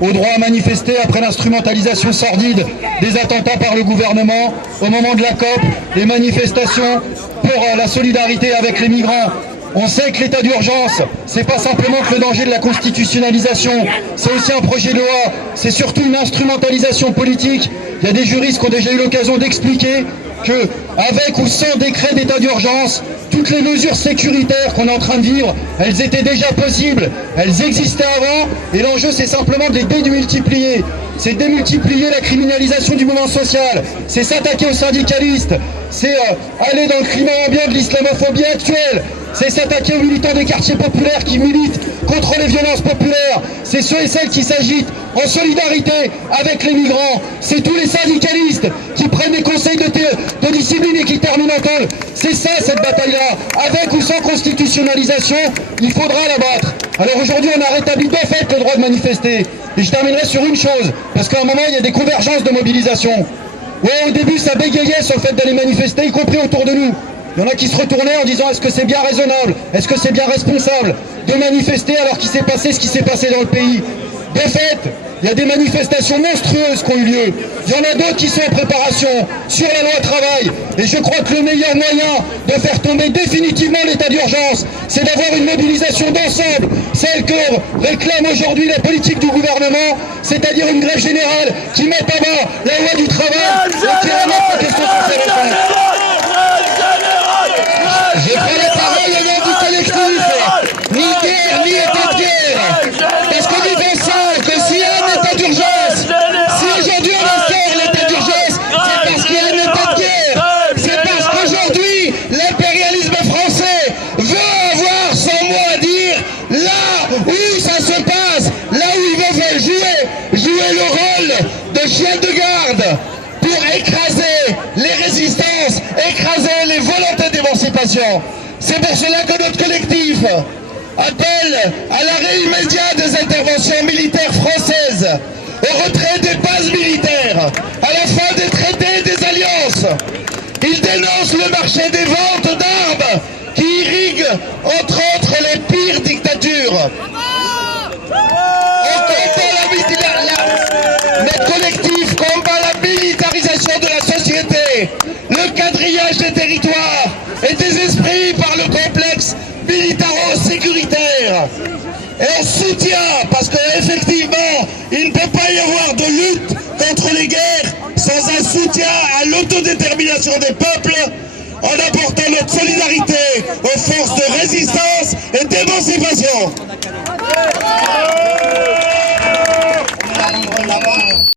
Au droit à manifester après l'instrumentalisation sordide des attentats par le gouvernement, au moment de la COP, les manifestations pour la solidarité avec les migrants. On sait que l'état d'urgence, c'est pas simplement que le danger de la constitutionnalisation, c'est aussi un projet de loi, c'est surtout une instrumentalisation politique. Il y a des juristes qui ont déjà eu l'occasion d'expliquer que, avec ou sans décret d'état d'urgence, toutes les mesures sécuritaires qu'on est en train de vivre, elles étaient déjà possibles, elles existaient avant, et l'enjeu c'est simplement de les démultiplier. C'est démultiplier la criminalisation du mouvement social, c'est s'attaquer aux syndicalistes, c'est aller dans le climat ambiant de l'islamophobie actuelle, c'est s'attaquer aux militants des quartiers populaires qui militent contre les violences populaires, c'est ceux et celles qui s'agitent en solidarité avec les migrants, c'est tous les syndicalistes qui prennent des conseils de discipline et qui terminent en tôle. C'est ça cette bataille-là, avec ou sans constitutionnalisation, il faudra la battre. Alors aujourd'hui on a rétabli de fait le droit de manifester, et je terminerai sur une chose, parce qu'à un moment il y a des convergences de mobilisation. Ouais, au début ça bégayait sur le fait d'aller manifester, y compris autour de nous. Il y en a qui se retournaient en disant est-ce que c'est bien raisonnable, est-ce que c'est bien responsable de manifester alors qu'il s'est passé ce qui s'est passé dans le pays. De fait, il y a des manifestations monstrueuses qui ont eu lieu. Il y en a d'autres qui sont en préparation sur la loi travail. Et je crois que le meilleur moyen de faire tomber définitivement l'état d'urgence, c'est d'avoir une mobilisation d'ensemble, celle que réclame aujourd'hui la politique du gouvernement, c'est-à-dire une grève générale qui mette à bas la loi du travail et qui remette la question sociale. Je prends la parole au nom du collectif, ni guerre, ni état de guerre, parce que nous pensons que s'il y a un état d'urgence, si aujourd'hui on instaure l'état d'urgence, c'est parce qu'il y a un état de guerre, c'est parce qu'aujourd'hui l'impérialisme français veut avoir son mot à dire là où ça se passe, là où il veut jouer le rôle de chien de garde pour écraser les résistances, écraser les volontés d'émancipation. C'est pour cela que notre collectif appelle à l'arrêt immédiat des interventions militaires françaises, au retrait des bases militaires, à la fin des traités et des alliances. Il dénonce le marché des ventes d'armes qui irrigue entre autres les pires dictatures. Notre collectif combat la militarisation de la société, le quadrillage des territoires et des esprits par le complexe militaro-sécuritaire. Et on soutient, parce qu'effectivement, il ne peut pas y avoir de lutte contre les guerres sans un soutien à l'autodétermination des peuples, en apportant notre solidarité aux forces de résistance et d'émancipation.